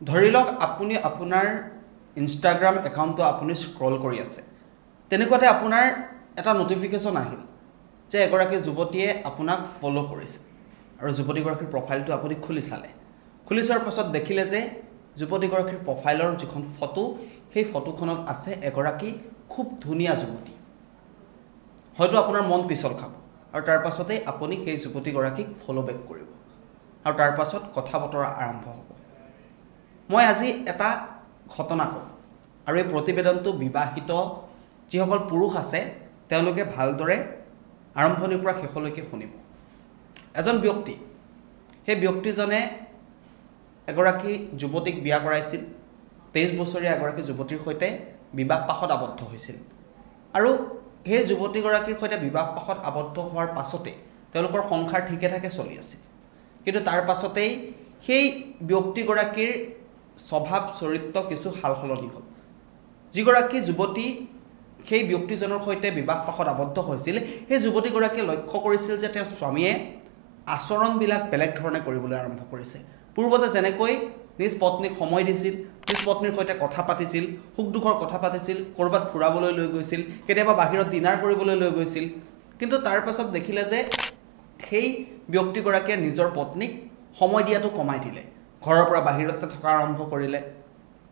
ধৰি লওক আপুনি আপোনাৰ ইনষ্টাগ্ৰাম একাউণ্টটো আপুনি স্ক্ৰল কৰি আছে তেনেকুৱাতে আপোনাৰ এটা নটিফিকেশ্যন আহিল যে এগৰাকী যুৱতীয়ে আপোনাক ফ'ল' কৰিছে আৰু যুৱতীগৰাকীৰ প্ৰফাইলটো আপুনি খুলি চালে খুলি চোৱাৰ পাছত দেখিলে যে যুৱতীগৰাকীৰ প্ৰফাইলৰ যিখন ফটো সেই ফটোখনত আছে এগৰাকী খুব ধুনীয়া যুৱতী হয়তো আপোনাৰ মন পিছল খাব আৰু তাৰ পাছতেই আপুনি সেই যুৱতীগৰাকীক ফ'ল' বেক কৰিব আৰু তাৰ পাছত কথা বতৰা আৰম্ভ হ'ব মই আজি এটা ঘটনা কম আৰু এই প্ৰতিবেদনটো বিবাহিত যিসকল পুৰুষ আছে তেওঁলোকে ভালদৰে আৰম্ভণিৰ পৰা শেষলৈকে শুনিব এজন ব্যক্তি সেই ব্যক্তিজনে এগৰাকী যুৱতীক বিয়া কৰাইছিল 23 বছৰীয়া এগৰাকী যুৱতীৰ সৈতে বিবাহ পাশত আবদ্ধ হৈছিল আৰু সেই যুৱতীগৰাকীৰ সৈতে বিবাহ পাশত আবদ্ধ হোৱাৰ পাছতে তেওঁলোকৰ সংসাৰ ঠিকে ঠাকে চলি আছিল কিন্তু তাৰ পাছতেই সেই ব্যক্তিগৰাকীৰ স্বভাৱ চৰিত্ৰ কিছু সালসলনি হ'ল যিগৰাকী যুৱতী সেই ব্যক্তিজনৰ সৈতে বিবাহ পাশত আবদ্ধ হৈছিল সেই যুৱতীগৰাকীয়ে লক্ষ্য কৰিছিল যে তেওঁৰ স্বামীয়ে আচৰণবিলাক বেলেগ ধৰণে কৰিবলৈ আৰম্ভ কৰিছে পূৰ্বতে যেনেকৈ নিজ পত্নীক সময় দিছিল নিজ পত্নীৰ সৈতে কথা পাতিছিল সুখ দুখৰ কথা পাতিছিল কৰবাত ফুৰাবলৈ লৈ গৈছিল কেতিয়াবা বাহিৰত ডিনাৰ কৰিবলৈ লৈ গৈছিল কিন্তু তাৰ পাছত দেখিলে যে সেই ব্যক্তিগৰাকীয়ে নিজৰ পত্নীক সময় দিয়াটো কমাই দিলে ঘৰৰ পৰা বাহিৰতে থকা আৰম্ভ কৰিলে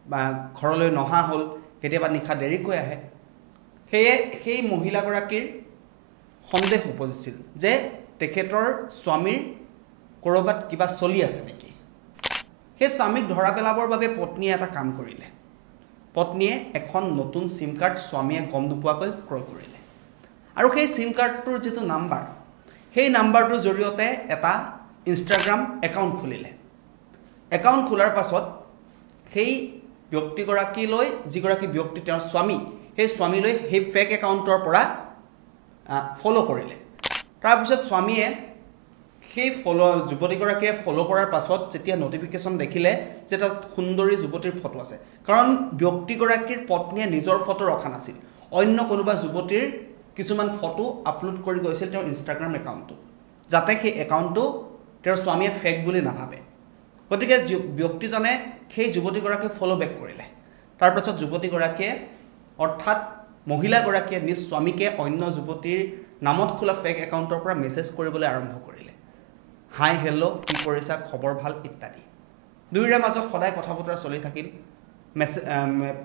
বা ঘৰলৈ নহা হ'ল কেতিয়াবা নিশা দেৰিকৈ আহে সেয়ে সেই মহিলাগৰাকীৰ সন্দেহ উপজিছিল যে তেখেতৰ স্বামীৰ কৰবাত কিবা চলি আছে নেকি সেই স্বামীক ধৰা পেলাবৰ বাবে পত্নীয়ে এটা কাম কৰিলে পত্নীয়ে এখন নতুন সিম কাৰ্ড স্বামীয়ে গম নোপোৱাকৈ ক্ৰয় কৰিলে আৰু সেই সিম কাৰ্ডটোৰ যিটো নাম্বাৰ সেই নাম্বাৰটোৰ জৰিয়তে এটা ইনষ্টাগ্ৰাম একাউণ্ট খুলিলে একাউণ্ট খোলাৰ পাছত সেই ব্যক্তিগৰাকীলৈ যিগৰাকী ব্যক্তি তেওঁৰ স্বামী সেই স্বামীলৈ সেই ফেক একাউণ্টৰ পৰা ফ'ল' কৰিলে তাৰপিছত স্বামীয়ে সেই যুৱতীগৰাকীয়ে ফ'ল' কৰাৰ পাছত যেতিয়া নটিফিকেশ্যন দেখিলে যে তাত সুন্দৰী যুৱতীৰ ফটো আছে কাৰণ ব্যক্তিগৰাকীৰ পত্নীয়ে নিজৰ ফটো ৰখা নাছিল অন্য কোনোবা যুৱতীৰ কিছুমান ফটো আপলোড কৰি গৈছিল তেওঁৰ ইনষ্টাগ্ৰাম একাউণ্টটো যাতে সেই একাউণ্টটো তেওঁৰ স্বামীয়ে ফেক বুলি নাভাবে গতিকে ব্যক্তিজনে সেই যুৱতীগৰাকীক ফ'ল' বেক কৰিলে তাৰপাছত যুৱতীগৰাকীয়ে অৰ্থাৎ মহিলাগৰাকীয়ে নিজ স্বামীকে অন্য যুৱতীৰ নামত খোলা ফেক একাউণ্টৰ পৰা মেছেজ কৰিবলৈ আৰম্ভ কৰিলে হাই হেল্ল' কি কৰিছা খবৰ ভাল ইত্যাদি দুয়োৰে মাজত সদায় কথা বতৰা চলি থাকিল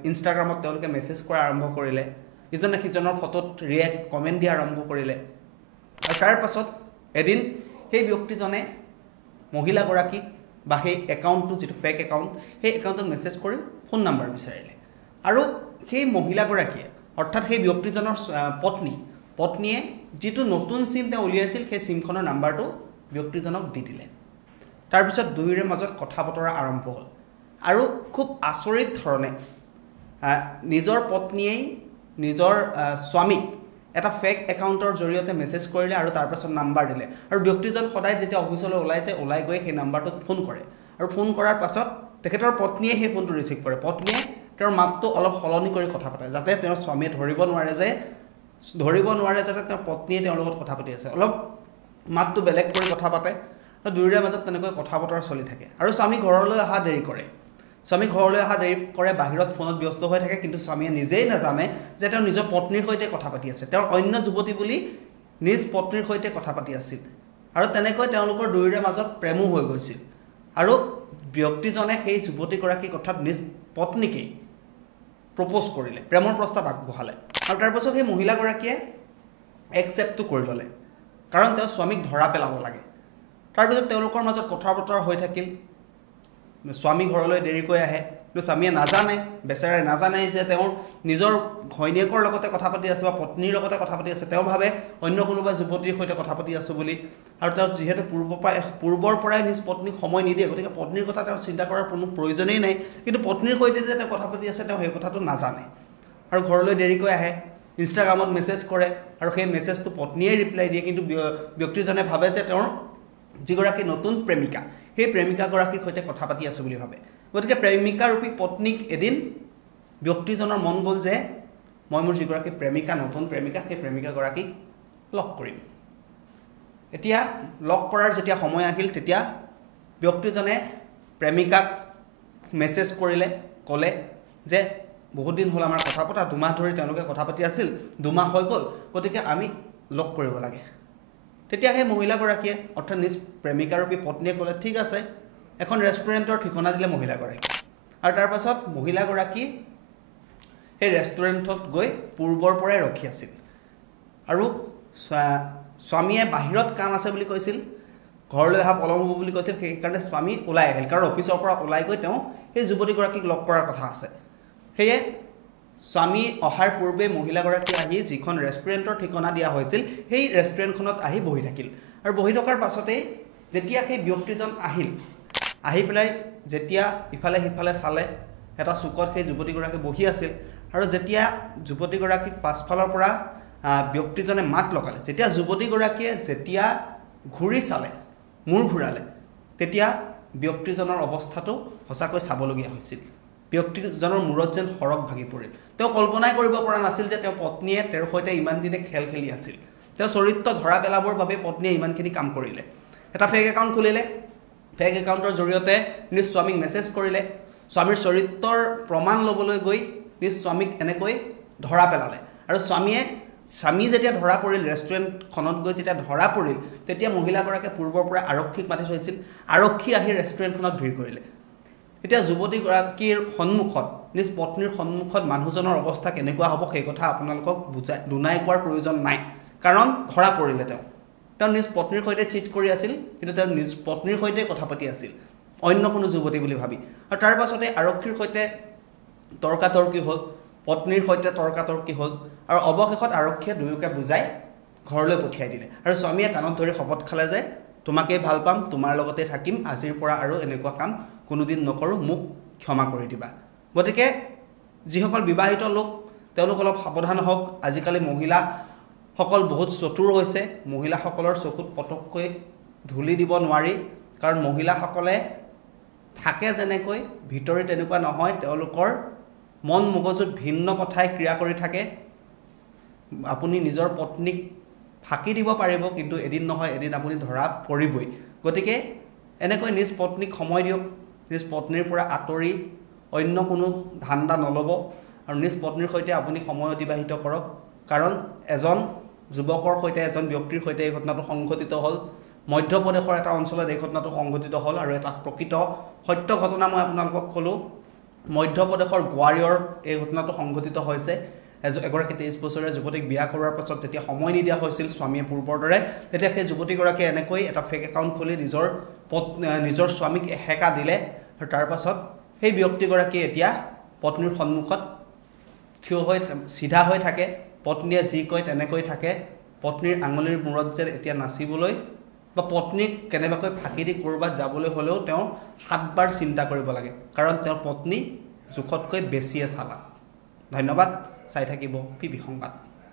ইনষ্টাগ্ৰামত তেওঁলোকে মেছেজ কৰা আৰম্ভ কৰিলে ইজনে সিজনৰ ফটোত ৰিয়েক্ট কমেণ্ট দিয়া আৰম্ভ কৰিলে আৰু তাৰ পাছত এদিন সেই ব্যক্তিজনে মহিলাগৰাকীক বা সেই একাউণ্টটো যিটো ফেক একাউণ্ট সেই একাউণ্টত মেছেজ কৰি ফোন নাম্বাৰ বিচাৰিলে আৰু সেই মহিলাগৰাকীয়ে অৰ্থাৎ সেই ব্যক্তিজনৰ পত্নীয়ে যিটো নতুন সিম তেওঁ উলিয়াইছিল সেই সিমখনৰ নাম্বাৰটো ব্যক্তিজনক দি দিলে তাৰপিছত দুয়োৰে মাজত কথা বতৰা আৰম্ভ হ'ল আৰু খুব আচৰিত ধৰণে নিজৰ পত্নীয়ে নিজৰ স্বামীক এটা ফেক একাউণ্টৰ জৰিয়তে মেছেজ কৰিলে আৰু তাৰপাছত নাম্বাৰ দিলে আৰু ব্যক্তিজন সদায় যেতিয়া অফিচলৈ ওলাই গৈ সেই নাম্বাৰটোত ফোন কৰে আৰু ফোন কৰাৰ পাছত তেখেতৰ পত্নীয়ে সেই ফোনটো ৰিচিভ কৰে পত্নীয়ে তেওঁৰ মাতটো অলপ সলনি কৰি কথা পাতে যাতে তেওঁৰ স্বামীয়ে ধৰিব নোৱাৰে যাতে তেওঁৰ পত্নীয়ে তেওঁৰ লগত কথা পাতি আছে অলপ মাতটো বেলেগ কৰি কথা পাতে আৰু দুয়োৰে মাজত তেনেকৈ কথা বতৰা চলি থাকে আৰু স্বামী ঘৰলৈ অহা দেৰি কৰে বাহিৰত ফোনত ব্যস্ত হৈ থাকে কিন্তু স্বামীয়ে নিজেই নাজানে যে তেওঁ নিজৰ পত্নীৰ সৈতে কথা পাতি আছে তেওঁ অন্য যুৱতী বুলি নিজ পত্নীৰ সৈতে কথা পাতি আছিল আৰু তেনেকৈ তেওঁলোকৰ দুয়োৰে মাজত প্ৰেমো হৈ গৈছিল আৰু ব্যক্তিজনে সেই যুৱতীগৰাকীক অৰ্থাৎ নিজ পত্নীকেই প্ৰপ'জ কৰিলে প্ৰেমৰ প্ৰস্তাৱ আগবঢ়ালে আৰু তাৰপাছত সেই মহিলাগৰাকীয়ে একচেপ্টটো কৰি ল'লে কাৰণ তেওঁ স্বামীক ধৰা পেলাব লাগে তাৰপিছত তেওঁলোকৰ মাজত কথা বতৰা হৈ থাকিল স্বামী ঘৰলৈ দেৰিকৈ আহে কিন্তু স্বামীয়ে বেচেৰাই নাজানে যে তেওঁৰ নিজৰ ঘৈণীয়েকৰ লগতে কথা পাতি আছে বা পত্নীৰ লগতে কথা পাতি আছে তেওঁ ভাবে অন্য কোনোবা যুৱতীৰ সৈতে কথা পাতি আছোঁ বুলি আৰু তেওঁ যিহেতু পূৰ্বৰ পৰাই নিজ পত্নীক সময় নিদিয়ে গতিকে পত্নীৰ কথা তেওঁ চিন্তা কৰাৰ কোনো প্ৰয়োজনেই নাই কিন্তু পত্নীৰ সৈতে যে তেওঁ কথা পাতি আছে তেওঁ সেই কথাটো নাজানে আৰু ঘৰলৈ দেৰিকৈ আহে ইনষ্টাগ্ৰামত মেছেজ কৰে আৰু সেই মেছেজটো পত্নীয়ে ৰিপ্লাই দিয়ে কিন্তু ব্যক্তিজনে ভাবে যে তেওঁৰ যিগৰাকী নতুন প্ৰেমিকা সেই প্ৰেমিকাগৰাকীৰ সৈতে কথা পাতি আছে বুলি ভাবে গতিকে প্ৰেমিকাৰূপী পত্নীক এদিন ব্যক্তিজনৰ মন গ'ল যে মই মোৰ যিগৰাকী নতুন প্ৰেমিকা সেই প্ৰেমিকাগৰাকীক লগ কৰিম এতিয়া লগ কৰাৰ যেতিয়া সময় আহিল তেতিয়া ব্যক্তিজনে প্ৰেমিকাক মেছেজ কৰিলে ক'লে যে বহুত দিন হ'ল আমাৰ কথা পতা 2 মাহ ধৰি তেওঁলোকে কথা পাতি আছিল 2 মাহ হৈ গ'ল গতিকে আমি লগ কৰিব লাগে তেতিয়া সেই মহিলাগৰাকীয়ে অৰ্থাৎ নিজ প্ৰেমিকাৰূপী পত্নীয়ে ক'লে ঠিক আছে এখন ৰেষ্টুৰেণ্টৰ ঠিকনা দিলে মহিলাগৰাকী আৰু তাৰ পাছত মহিলাগৰাকী সেই ৰেষ্টুৰেণ্টত গৈ পূৰ্বৰ পৰাই ৰখি আছিল আৰু স্বামীয়ে বাহিৰত কাম আছে বুলি কৈছিল ঘৰলৈ অহা পলম হ'ব বুলি কৈছিল সেইকাৰণে স্বামী ওলাই আহিল কাৰণ অফিচৰ পৰা ওলাই গৈ তেওঁ সেই যুৱতীগৰাকীক লগ কৰাৰ কথা আছে সেয়ে স্বামী অহাৰ পূৰ্বে মহিলাগৰাকী আহি যিখন ৰেষ্টুৰেণ্টৰ ঠিকনা দিয়া হৈছিল সেই ৰেষ্টুৰেণ্টখনত আহি বহি থাকিল আৰু বহি থকাৰ পাছতে যেতিয়া সেই ব্যক্তিজন আহিল আহি পেলাই যেতিয়া ইফালে সিফালে চালে এটা চুকত সেই যুৱতীগৰাকী বহি আছিল আৰু যেতিয়া যুৱতীগৰাকীক পাছফালৰ পৰা ব্যক্তিজনে মাত লগালে যেতিয়া যুৱতীগৰাকীয়ে যেতিয়া ঘূৰি চালে মূৰ ঘূৰালে তেতিয়া ব্যক্তিজনৰ অৱস্থাটো সঁচাকৈ চাবলগীয়া হৈছিল ব্যক্তিজনৰ মূৰত যেন সৰক ভাগি পৰিল তেওঁ কল্পনাই কৰিব পৰা নাছিল যে তেওঁৰ পত্নীয়ে তেওঁৰ সৈতে ইমান দিনে খেল খেলি আছিল তেওঁ চৰিত্ৰ ধৰা পেলাবৰ বাবে পত্নীয়ে ইমানখিনি কাম কৰিলে এটা ফেক একাউণ্ট খুলিলে ফেক একাউণ্টৰ জৰিয়তে নিজ স্বামীক মেছেজ কৰিলে স্বামীৰ চৰিত্ৰৰ প্ৰমাণ ল'বলৈ গৈ নিজ স্বামীক এনেকৈ ধৰা পেলালে আৰু স্বামী যেতিয়া ধৰা পৰিল ৰেষ্টুৰেণ্টখনত গৈ যেতিয়া ধৰা পৰিল তেতিয়া মহিলাগৰাকীয়ে পূৰ্বৰ পৰা আৰক্ষীক মাতি থৈছিল আৰক্ষী আহি ৰেষ্টুৰেণ্টখনত ভিৰ কৰিলে এতিয়া যুৱতীগৰাকীৰ সন্মুখত নিজ পত্নীৰ সন্মুখত মানুহজনৰ অৱস্থা কেনেকুৱা হ'ব সেই কথা আপোনালোকক দুনাই কোৱাৰ প্ৰয়োজন নাই কাৰণ ধৰা পৰিলে তেওঁ নিজ পত্নীৰ সৈতে চিট কৰি আছিল কিন্তু তেওঁ নিজ পত্নীৰ সৈতে কথা পাতি আছিল অন্য কোনো যুৱতী বুলি ভাবি আৰু তাৰ পাছতে আৰক্ষীৰ সৈতে তৰ্কাতৰ্কি হ'ল পত্নীৰ সৈতে তৰ্কাতৰ্কি হ'ল আৰু অৱশেষত আৰক্ষীয়ে দুয়োকে বুজাই ঘৰলৈ পঠিয়াই দিলে আৰু স্বামীয়ে কাণত ধৰি শপত খালে যে তোমাকেই ভাল পাম তোমাৰ লগতে থাকিম আজিৰ পৰা আৰু এনেকুৱা কাম কোনোদিন নকৰোঁ মোক ক্ষমা কৰি দিবা গতিকে যিসকল বিবাহিত লোক তেওঁলোক অলপ সাৱধান হওক আজিকালি মহিলাসকল বহুত চতুৰ হৈছে মহিলাসকলৰ চকুত পটককৈ ধূলি দিব নোৱাৰি কাৰণ মহিলাসকলে থাকে যেনেকৈ ভিতৰি তেনেকুৱা নহয় তেওঁলোকৰ মন মগজুত ভিন্ন কথাই ক্ৰিয়া কৰি থাকে আপুনি নিজৰ পত্নীক ফাঁকি দিব পাৰিব কিন্তু এদিন নহয় এদিন আপুনি ধৰা পৰিবই গতিকে এনেকৈ নিজ পত্নীক সময় দিয়ক নিজ পত্নীৰ পৰা আঁতৰি অন্য কোনো ধান্দা নল'ব আৰু নিজ পত্নীৰ সৈতে আপুনি সময় অতিবাহিত কৰক কাৰণ এজন যুৱকৰ সৈতে এজন ব্যক্তিৰ সৈতে এই ঘটনাটো সংঘটিত হ'ল মধ্যপ্ৰদেশৰ এটা অঞ্চলত এই ঘটনাটো সংঘটিত হ'ল আৰু এটা প্ৰকৃত সত্য ঘটনা মই আপোনালোকক ক'লোঁ মধ্যপ্ৰদেশৰ গোৱালিয়ৰত এই ঘটনাটো সংঘটিত হৈছে এগৰাকী 23 বছৰীয়া যুৱতীক বিয়া কৰাৰ পাছত যেতিয়া সময় নিদিয়া হৈছিল স্বামীয়ে পূৰ্বৰ দৰে তেতিয়া সেই যুৱতীগৰাকীয়ে এনেকৈ এটা ফেক একাউণ্ট খুলি নিজৰ স্বামীক হেকা দিলে আৰু তাৰ পাছত সেই ব্যক্তিগৰাকীয়ে এতিয়া পত্নীৰ সন্মুখত থিয় হৈ চিধা হৈ থাকে পত্নীয়ে যি কয় তেনেকৈ থাকে পত্নীৰ আঙুলিৰ মূৰত যে এতিয়া নাচিবলৈ বা পত্নীক কেনেবাকৈ ফাঁকি দি ক'ৰবাত যাবলৈ হ'লেও তেওঁ 7 বাৰ চিন্তা কৰিব লাগে কাৰণ তেওঁৰ পত্নী জোখতকৈ বেছিয়ে চালাক ধন্যবাদ চাই থাকিব পিবি সংবাদ